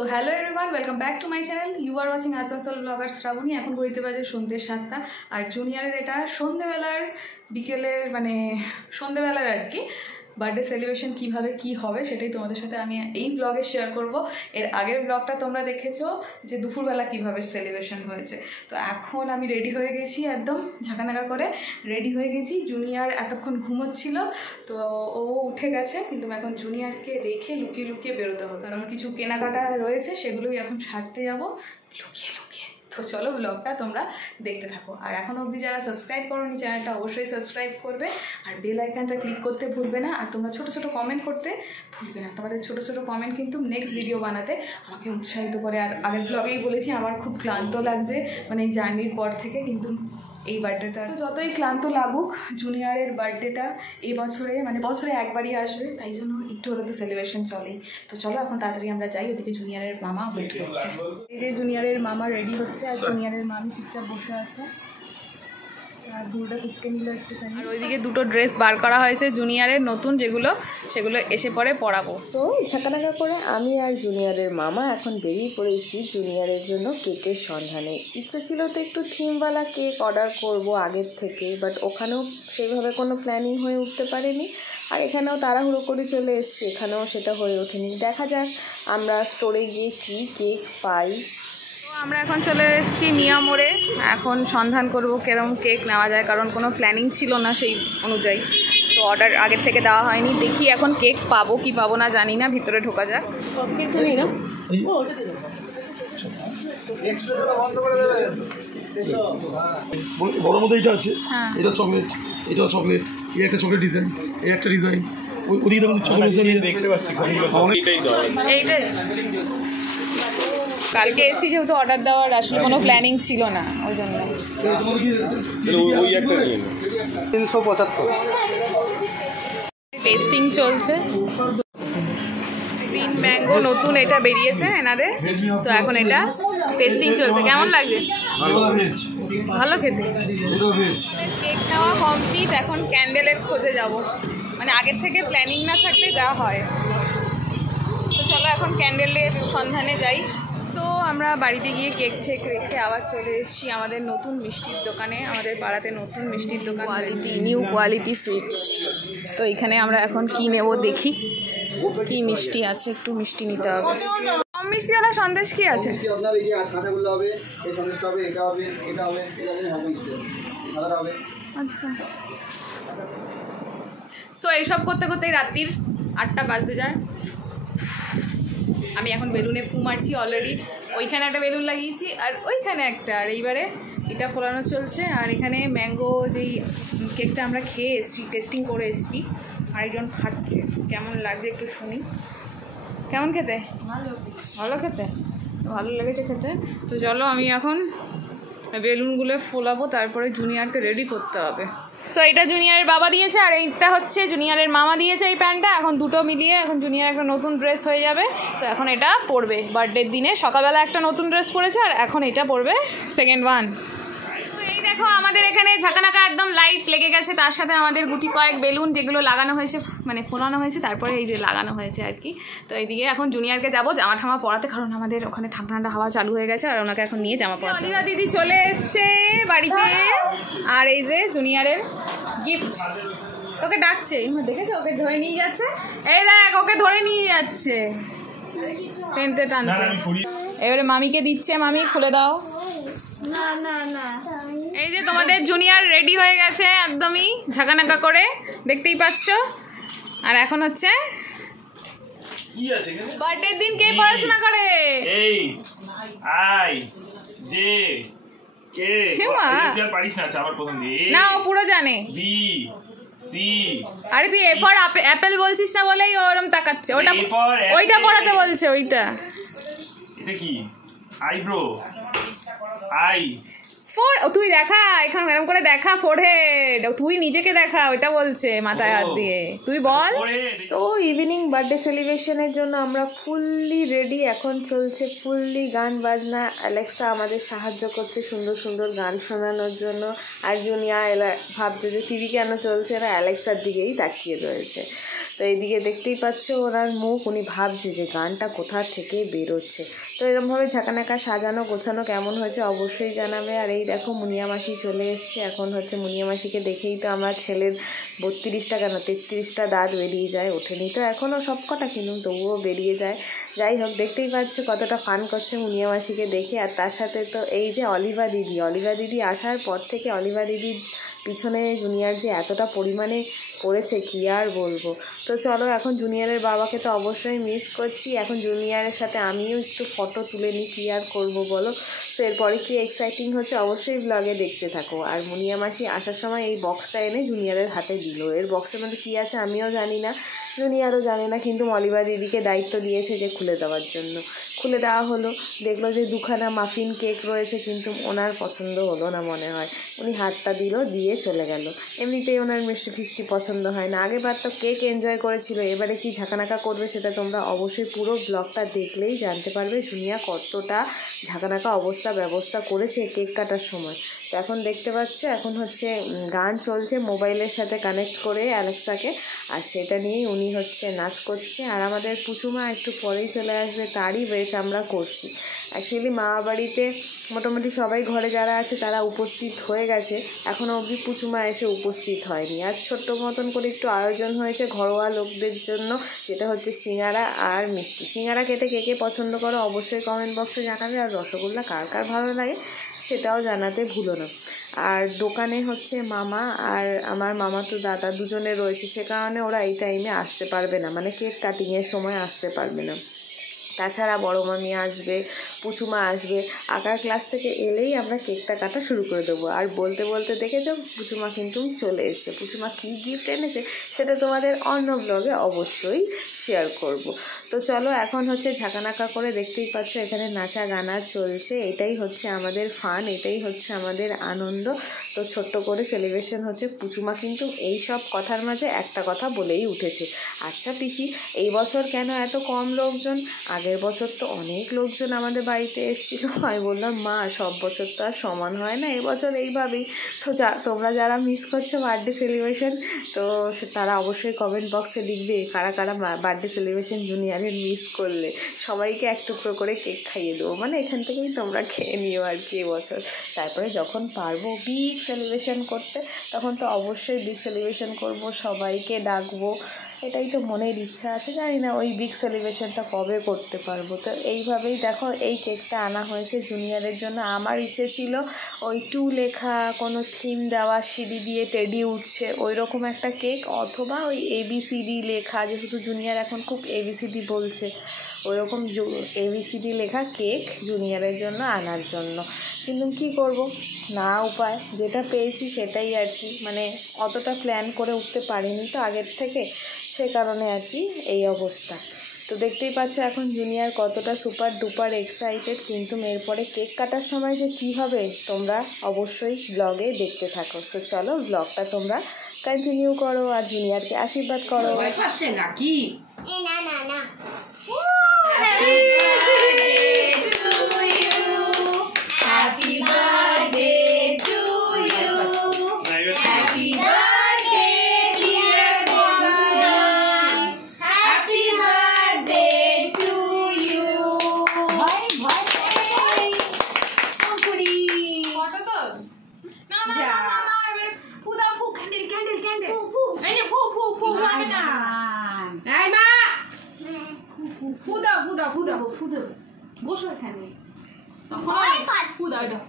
So hello everyone, welcome back to my channel. You are watching Asansol blogger Shrabani. এখন ঘড়িতে বাজে সন্ধ্যে 7টা, আর জুনিয়রের এটা সন্ধ্যেবেলার বিকেলের সন্ধ্যেবেলার আর কি বার্থডে সেলিব্রেশন কীভাবে কী হবে সেটাই তোমাদের সাথে আমি এই ব্লগে শেয়ার করব। এর আগের ব্লগটা তোমরা দেখেছো যে দুপুরবেলা কীভাবে সেলিব্রেশন হয়েছে। তো এখন আমি রেডি হয়ে গেছি, একদম ঝাঁকানাকা করে রেডি হয়ে গেছি। জুনিয়র এতক্ষণ ঘুমোচ্ছিল, তো ও উঠে গেছে, কিন্তু এখন জুনিয়রকে রেখে লুকিয়ে লুকিয়ে বেরোতে হবে, কারণ কিছু কেনাকাটা রয়েছে সেগুলোই এখন সারতে যাবো লুকিয়ে লুকিয়ে। তো চলো ব্লগটা তোমরা দেখতে থাকো। আর এখন অবধি যারা সাবস্ক্রাইব করোনি চ্যানেলটা অবশ্যই সাবস্ক্রাইব করবে, আর বেল আইকনটা ক্লিক করতে ভুলবে না। আর তোমরা ছোটো ছোটো কমেন্ট করতে ভুলবে না, তোমাদের ছোটো ছোটো কমেন্ট কিন্তু নেক্সট ভিডিও বানাতে আমাকে উৎসাহিত করে। আর আগের ব্লগেই বলেছি আমার খুব ক্লান্ত লাগছে এই জার্নির পর থেকে, কিন্তু এই বার্থডেটা যতই ক্লান্ত লাগুক, জুনিয়রের বার্থডেটা এই বছরে বছরে একবারই আসবে, তাই জন্য একটু হলে তো সেলিব্রেশন চলেই। তো চলো এখন তাড়াতাড়ি আমরা যাই, ওদিকে জুনিয়রের মামা ওয়েট করছে। এই যে জুনিয়রের মামা রেডি হচ্ছে, আর জুনিয়রের মামি চুপচাপ বসে আছে, আর দুটো কুচকে নিল একটুখানি। আর ওইদিকে দুটো ড্রেস বার করা হয়েছে জুনিয়রের নতুন, সেগুলো এসে পরে পরাবো। তো ঝাঁকানাকা করে আমি আর জুনিয়রের মামা এখন বেরিয়ে পড়েছি জুনিয়রের জন্য কেকের সন্ধানে। ইচ্ছা ছিল তো একটু থিমওয়ালা কেক অর্ডার করব আগের থেকে, বাট ওখানেও সেইভাবে কোনো প্ল্যানিং হয়ে উঠতে পারেনি। আর এখানেও তাড়াহুড়ো করে চলে এসেছি, এখানেও সেটা হয়ে ওঠেনি। দেখা যাক আমরা স্টোরে গিয়ে কী কেক পাই। আমরা এখন চলে এসেছি মিয়া মোড়ে, এখন সন্ধান করব কেরম কেক নেওয়া যায়, কারণ কোনো প্ল্যানিং ছিল না সেই অনুযায়ী, তো অর্ডার আগের থেকে দেওয়া হয়নি। দেখি এখন কেক পাবো কি পাবো না জানি না, ভিতরে ঢোকা যাক। বড় মধ্যে এটা আছে, এটা চকলেট, এটা চকলেট, এই একটা চকলেট ডিজাইন, এই একটা ডিজাইন, ওদিকে দেখুন চকলেট দেখতে পাচ্ছি। এইটাই কালকে এসেছি, যেহেতু অর্ডার দেওয়ার আসলে কোনো প্ল্যানিং ছিল না, ওই জন্য। টেস্টিং চলছে, গ্রিন ম্যাঙ্গো নতুন এটা বেরিয়েছে এনাদের, তো এখন এটা টেস্টিং চলছে। কেমন লাগছে? ভালো খেতে। কেক নেওয়া কমপ্লিট, এখন ক্যান্ডেলের খোঁজে যাব, আগের থেকে প্ল্যানিং না থাকলে যাওয়া হয়। তো চলো এখন ক্যান্ডেলের সন্ধানে যাই। সো আমরা বাড়িতে গিয়ে কেক ঠেক রেখে আবার চলে এসেছি আমাদের নতুন মিষ্টির দোকানে। আমাদের পাড়াতে নতুন মিষ্টির দোকান, নিউ কোয়ালিটি সুইটস। তো এখানে আমরা এখন কি নেব দেখি, কি মিষ্টি আছে, একটু মিষ্টি নিতে হবে। কম মিষ্টিওয়ালা সন্দেশ কি আছে? আচ্ছা, সো এইসব করতে করতেই রাত্রির 8টা বাজতে যায়। আমি এখন বেলুনে ফু মারছি অলরেডি। ওইখানে একটা বেলুন লাগিয়েছি, আর ওইখানে একটা, আর এইবারে এটা ফোলানো চলছে। আর এখানে ম্যাঙ্গো যেই কেকটা আমরা খেয়ে এসেছি, টেস্টিং করে এসেছি, আরেকজন খাচ্ছে। কেমন লাগছে একটু শুনি। কেমন খেতে? ভালো খেতে, ভালো লেগেছে খেতে। তো চলো আমি এখন বেলুনগুলো ফোলাবো, তারপরে জুনিয়রকে রেডি করতে হবে। সো এটা জুনিয়রের বাবা দিয়েছে, আর এইটা হচ্ছে জুনিয়রের মামা দিয়েছে এই প্যান্টটা। এখন দুটো মিলিয়ে এখন জুনিয়র একটা নতুন ড্রেস হয়ে যাবে। তো এখন এটা পরবে বার্থডের দিনে। সকালবেলা একটা নতুন ড্রেস পরেছে, আর এখন এটা পরবে সেকেন্ড ওয়ান। এই দেখো আমাদের এখানে ঝাঁকানাকা একদম লাইট লেগে গেছে, তার সাথে আমাদের গুটি কয়েক বেলুন যেগুলো লাগানো হয়েছে, ফোলানো হয়েছে, তারপরে এই যে লাগানো হয়েছে আর কি। তো এইদিকে এখন জুনিয়রকে যাবো জামা ঠামা পরাতে, কারণ আমাদের ওখানে ঠান্ডা ঠান্ডা হাওয়া চালু হয়ে গেছে, আর ওনাকে এখন নিয়ে জামা পরাতে। অলিভা দিদি চলে এসছে বাড়িতে, আর এই যে জুনিয়রের গিফট। ওকে ডাকছে, দেখেছো? ওকে ধরে নিয়ে যাচ্ছে, এই দেখ ওকে ধরে নিয়ে যাচ্ছে টেনতে টানতে। এবারে মামিকে দিচ্ছে, মামি খুলে দাও। না না না, এই যে তোমাদের জুনিয়র রেডি হয়ে গেছে একদমই ঝাঁকানাকা করে, দেখতেই পাচ্ছ। আর এখন হচ্ছে কি আছে বার্থডের দিন কে পড়াশোনা করে? এই আই জে কে পারিস না, আমার প্রথম দিয়ে না, ও পুরো জানে। B C. আরে তুই এ ফর অ্যাপেল বলছিস না বলেই ওরম তাকাচ্ছে। ওইটা পড়াতে বলছে, ওইটা। এটা কি? Eyebrow, I four. তুই দেখা, এখন এরকম করে দেখা ফোরহেড। তুই নিজেকে দেখা, ওইটা বলছে মাথায় হাত দিয়ে। তুই বল। সো ইভিনিং বার্থডে সেলিব্রেশনের জন্য আমরা ফুললি রেডি। এখন চলছে ফুললি গান বাজনা। অ্যালেক্সা আমাদের সাহায্য করছে সুন্দর সুন্দর গান শোনানোর জন্য। আর জুনিয়া ভাবছে যে টিভি কেন চলছে না, অ্যালেক্সার দিকেই তাকিয়ে রয়েছে। তো এইদিকে দেখতেই পাচ্ছ ওনার মুখ, উনি ভাবছে যে গানটা কোথা থেকে বেরোচ্ছে। তো এরকমভাবে ঝাঁকানাকা সাজানো গোছানো কেমন হয়েছে অবশ্যই জানাবে। আর এই দেখো মুনিয়া মাসি চলে এসছে। এখন হচ্ছে মুনিয়া মাসিকে দেখেই তো আমার ছেলের 32টা কেন 33টা দাঁত বেরিয়ে যায়, ওঠেনি তো এখনও সব কটা, কিন্তু তবুও বেরিয়ে যায়। যাই হোক, দেখতেই পাচ্ছ কতটা ফান করছে মুনিয়া মাসিকে দেখে। আর তার সাথে তো এই যে অলিভা দিদি আসার পর থেকে অলিভা দিদির পিছনে জুনিয়র যে এতটা পরিমাণে পড়েছে কি আর বলবো। তো চলো এখন জুনিয়রের বাবাকে তো অবশ্যই মিস করছি, এখন জুনিয়রের সাথে আমিও একটু ফটো তুলে নিই, কী আর করবো বলো। সো এরপরে কি এক্সাইটিং হচ্ছে অবশ্যই ব্লগে দেখতে থাকো। আর মুনিয়া মাসি আসার সময় এই বক্সটা এনে জুনিয়রের হাতে দিল। এর বক্সের মধ্যে কী আছে আমিও জানি না, জুনিয়রও জানে না, কিন্তু অলিভা দিদিকে দায়িত্ব দিয়েছে যে খুলে দেওয়ার জন্য। খুলে দেওয়া হলো, দেখলো যে দুখানা মাফিন কেক রয়েছে, কিন্তু ওনার পছন্দ হলো না মনে হয়। উনি হাতটা দিল, দিয়ে চলে গেল। এমনিতেই ওনার মিষ্টি ফিষ্টি পছন্দ হয় না। আগেরবার তো কেক এনজয় করেছিল, এবারে কি ঝাঁকানাকা করবে সেটা তোমরা অবশ্যই পুরো ব্লগটা দেখলেই জানতে পারবে জুনিয়া কতটা ঝাঁকানাকা ব্যবস্থা করেছে কেক কাটার সময়। তো এখন দেখতে পাচ্ছ এখন হচ্ছে গান চলছে মোবাইলের সাথে কানেক্ট করে অ্যালেক্সাকে, আর সেটা নিয়েই উনি হচ্ছে নাচ করছে। আর আমাদের পুচুমা একটু পরেই চলে আসবে, তারই ওয়েট আমরা করছি। অ্যাকচুয়ালি মা বাড়িতে মোটামুটি সবাই ঘরে যারা আছে তারা উপস্থিত হয়ে গেছে, এখনও অবধি পুচুমা এসে উপস্থিত হয়নি। আর ছোট্ট মতন করে একটু আয়োজন হয়েছে ঘরোয়া লোকদের জন্য, যেটা হচ্ছে সিঙ্গারা আর মিষ্টি। সিঙ্গারা খেতে কে কে পছন্দ করো অবশ্যই কমেন্ট বক্সে জানাবে, আর রসগোল্লা কার কার ভালো লাগে সেটাও জানাতে ভুলো না। আর দোকানে হচ্ছে মামা আর আমার মামা তো দাদা দুজনে রয়েছে, সে কারণে ওরা এই টাইমে আসতে পারবে না, মানে কেক কাটিংয়ের সময় আসতে পারবে না। তাছাড়া বড় মামি আসবে, পুচুমা আসবে, আঁকার ক্লাস থেকে এলেই আমরা কেকটা কাটা শুরু করে দেবো। আর বলতে বলতে দেখেছো পুচুমা কিন্তু চলে এসেছে। পুচুমা কী গিফট এনেছে সেটা তোমাদের অন্য ব্লগে অবশ্যই শেয়ার করব। তো চলো এখন হচ্ছে ঝাঁকানাকা করে, দেখতেই পাচ্ছ এখানে নাচা গানা চলছে, এটাই হচ্ছে আমাদের ফান, এটাই হচ্ছে আমাদের আনন্দ। তো ছোট্ট করে সেলিব্রেশন হচ্ছে। পুচুমা কিন্তু এই সব কথার মাঝে একটা কথা বলেই উঠেছে, আচ্ছা পিসি এই বছর কেন এত কম লোকজন, আগের বছর তো অনেক লোকজন আমাদের বাড়িতে এসেছিলো। আমি বললাম মা সব বছর তো আর সমান হয় না, এবছর এইভাবেই। তো তোমরা যারা মিস করছো বার্থডে সেলিব্রেশন, তো তারা অবশ্যই কমেন্ট বক্সে লিখবে কারা কারা বার্থডে সেলিব্রেশন জুনিয়রের মিস করলে। সবাইকে এক টুকরো করে কেক খাইয়ে দেবো, মানে এখান থেকেই তোমরা খেয়ে নিও আর কি এবছর। তারপরে যখন পারবো বিগ সেলিব্রেশন করতে তখন তো অবশ্যই বিগ সেলিব্রেশন করব, সবাইকে ডাকবো, এটাই তো মনের ইচ্ছা আছে। জানি না ওই বিগ সেলিব্রেশনটা কবে করতে পারবো। তো এইভাবেই দেখো এই কেকটা আনা হয়েছে জুনিয়রের জন্য। আমার ইচ্ছে ছিল ওই 2 লেখা কোনো থিম দেওয়া, সিঁড়ি দিয়ে টেডি উঠছে ওই রকম একটা কেক, অথবা ওই ABCD লেখা, যেহেতু জুনিয়র এখন খুব ABCD বলছে, ওইরকম ABCD লেখা কেক জুনিয়রের জন্য আনার জন্য। কিন্তু কী করব, না উপায়, যেটা পেয়েছি সেটাই আর কি, মানে অতটা প্ল্যান করে উঠতে পারিনি তো আগের থেকে, সে কারণে আর কি এই অবস্থা। তো দেখতেই পাচ্ছ এখন জুনিয়র কতটা সুপার ডুপার এক্সাইটেড, কিন্তু এরপরে কেক কাটার সময় যে কী হবে তোমরা অবশ্যই ব্লগে দেখতে থাকো। তো চলো ব্লগটা তোমরা কন্টিনিউ করো আর জুনিয়রকে আশীর্বাদ করো। নাকি না না না Happy birthday to you. Happy birthday, dear Bonga. Happy birthday to you. Bye bye. Puri. Photo তো না না না না এবারে ফু দাও, ফু ক্যান্ডেল ক্যান্ডেল ক্যান্ডেল এই যে ফু ফু ফু হবে না এই মা ফু দাও ফু দাও ফু দাও ফু দাও বসো এখানে ফু দাও দাও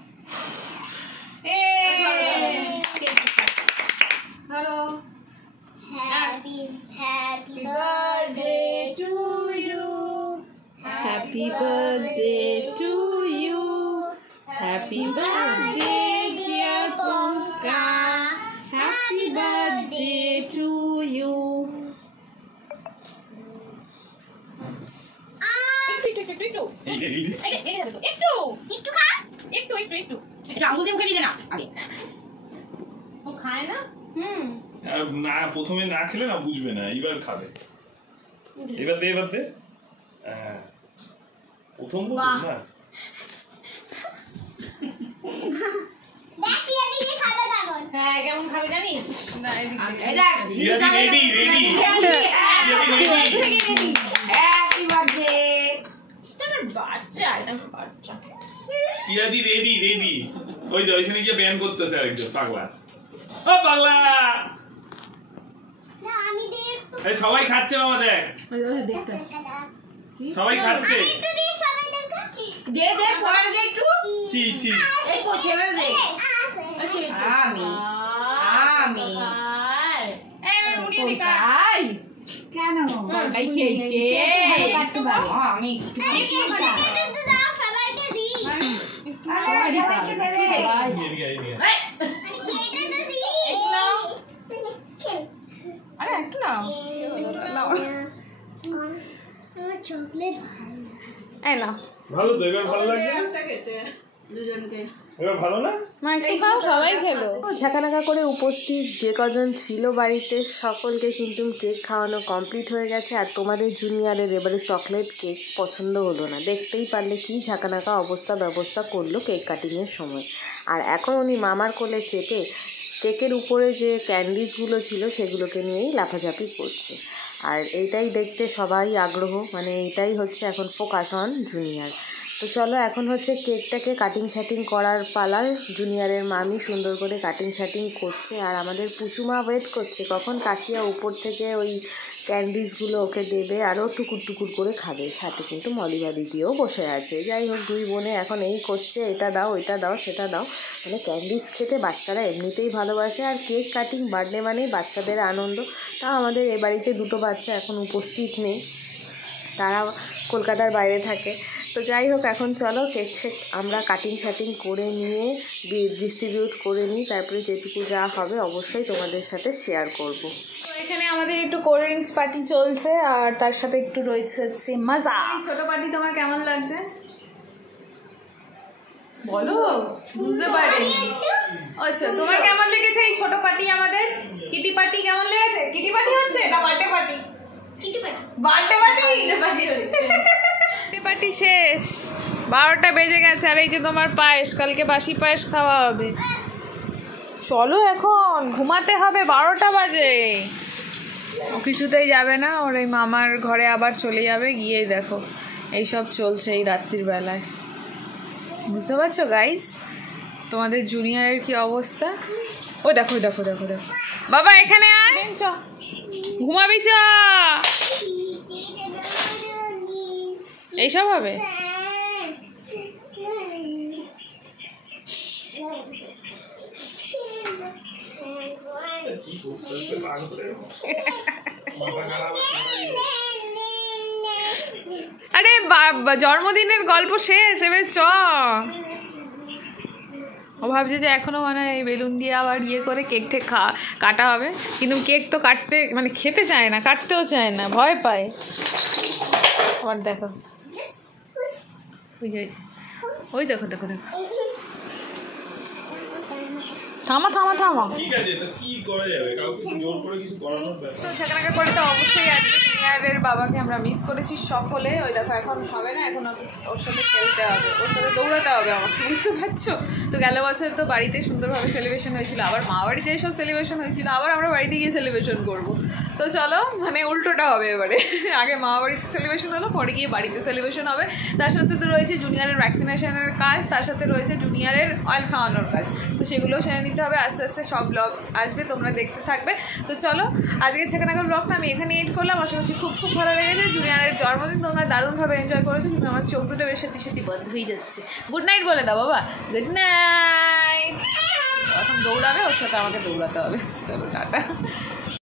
ধরো Happy birthday to you. Happy birthday to you. Happy birthday dear Bonga. Happy birthday to you. একটু আঙুল দিয়ে মুখে দিয়ে না আগে ও খায় না না প্রথমে না খেলে না বুঝবে না, এবার খাবে। এবার দে এবার দে, প্রথম না দেখিয়ে দিয়ে খাবে তখন হ্যাঁ কেমন খাবে জানিস? সিয়াদি রেডি রেডি হ্যাপি বার্থডে। তোমার বাচ্চা, এটা বাচ্চা। সিয়াদি রেডি রেডি। ওই যে ওইখানে গিয়ে ব্যায়াম করতেছে আরেকজন পাগলা। ও পাগলা, এই সবাই খাচ্ছে বাবা, দেখ সবাই খাচ্ছে। দে দে পড়া দে একটু। চি চি এই কো ছেড়ে দে। আমি এই মুড়ি নিকা। কেন? এই খেয়েছে। আমি একটু সবাইকে দি। সবাইকে দেবে। আরে একটু নাও, চকলেট এই নাও। ভালো তো, এবার ভালো লাগছে এবার ভালো না? মা একটু খাও, সবাই খেলো। ঝাঁকানাকা করে উপস্থিত যে কজন ছিল বাড়িতে সকলকে কিন্তু কেক খাওয়ানো কমপ্লিট হয়ে গেছে। আর তোমাদের জুনিয়রের এবারে চকলেট কেক পছন্দ হলো না, দেখতেই পারলে কি ঝাঁকানাকা ব্যবস্থা করলো কেক কাটিংয়ের সময়। আর এখন উনি মামার কোলে চেপে কেকের উপরে যে ক্যান্ডিসগুলো ছিল সেগুলোকে নিয়েই লাফাঝাপি করছে। আর এইটাই দেখতে সবাই আগ্রহ, মানে এইটাই হচ্ছে এখন ফোকাস অন জুনিয়র। তো চলো এখন হচ্ছে কেকটাকে কাটিং শাটিং করার পালার। জুনিয়রের মামি সুন্দর করে কাটিং শাটিং করছে, আর আমাদের পুচুমা ওয়েট করছে কখন কাকিয়া উপর থেকে ওই ক্যান্ডিসগুলো ওকে দেবে, আরও টুকুর টুকুর করে খাবে। সাথে কিন্তু মলিবা দিদিও বসে আছে। যাই হোক, দুই বোনে এখন এই করছে, এটা দাও ওইটা দাও সেটা দাও। মানে ক্যান্ডিস খেতে বাচ্চারা এমনিতেই ভালোবাসে, আর কেক কাটিং বার্থডে মানেই বাচ্চাদের আনন্দ। তা আমাদের এ বাড়িতে দুটো বাচ্চা এখন উপস্থিত নেই, তারা কলকাতার বাইরে থাকে। তো যাই হোক, এখন চলো কেক শেক আমরা কাটিং শাটিং করে নিয়ে ডিস্ট্রিবিউট করে নিই, তারপরে যেটুকু যা হবে অবশ্যই তোমাদের সাথে শেয়ার করব। তো এখানে আমাদের একটু কোল্ড ড্রিঙ্কস পার্টি চলছে, আর তার সাথে একটু রয়েছে হচ্ছে মজা। ছোট পার্টি তোমার কেমন লাগছে বলো, বুঝতে পারিনি। আচ্ছা, তোমার কেমন লেগেছে এই ছোট পার্টি? আমাদের কিটি পার্টি কেমন লেগেছে? কিটি পার্টি হচ্ছে না birthday party? Birthday party party শেষ, 12টা বেজে গেছে। আর এই যে তোমার পায়েস, কালকে বাসি পায়েস খাওয়া হবে। চলো এখন ঘুমাতে হবে, 12টা বাজে। ও কিছুতেই যাবে না, ওর এই মামার ঘরে আবার চলে যাবে, গিয়ে দেখো এইসব চলছে এই রাত্রির বেলায়। বুঝতে পারছো গাইস তোমাদের জুনিয়রের কি অবস্থা? ও দেখো দেখো দেখো দেখো, বাবা এখানে আয়, চ ঘুমাবি, চ। এইসব হবে? আরে জন্মদিনের গল্প শেষ, এবার চ। ও ভাবছে যে এখনো মানে এই বেলুন দিয়ে আবার ইয়ে করে কেক ঠেক কাটা হবে, কিন্তু কেক তো কাটতে মানে খেতে চায় না, কাটতেও চায় না, ভয় পায়। আবার দেখো ওই দেখো দেখো দেখো, থামা থামা থামা। ঠিক আছে, তো কি করা যাবে, কাউকে জোর করে কিছু করানোর ব্যাপার। তো ঝাঁকানাকা করে তো অবশ্যই আজকে জুনিয়রের বাবাকে আমরা মিস করেছি সকলে। ওই দেখো এখন হবে না, এখন ওর সাথে খেলতে হবে, ওর সাথে দৌড়াতে হবে আমাকে, বুঝতে পারছো? তো গেল বছর তো বাড়িতে সুন্দরভাবে সেলিব্রেশন হয়েছিল, আবার মা বাড়িতে এসব সেলিব্রেশন হয়েছিল, আবার আমরা বাড়িতে গিয়ে সেলিব্রেশন করবো। তো চলো মানে উল্টোটা হবে এবারে, আগে মা বাড়িতে সেলিব্রেশন হলো, পরে গিয়ে বাড়িতে সেলিব্রেশন হবে। তার সাথে তো রয়েছে জুনিয়রের ভ্যাকসিনেশনের কাজ, তার সাথে রয়েছে জুনিয়রের অয়েল খাওয়ানোর কাজ। তো সেগুলো সেরে নিতে হবে, আস্তে আস্তে সব ব্লগ আসবে, তোমরা দেখতে থাকবে। তো চলো আজকের ঝাঁকানাকা ব্লগটা আমি এখানে এড করলাম। আশা করছি খুব খুব ভালো লেগেছে। জুনিয়রের জন্মদিন তোমরা দারুণভাবে এনজয় করেছো, কিন্তু আমার চোখ দুটো বেশ সত্যি সত্যি বন্ধ হয়ে যাচ্ছে। গুড নাইট বলে দাও বাবা, গুড নাইট। এখন দৌড়াবে, ওর সাথে আমাকে দৌড়াতে হবে। চলো টাটা।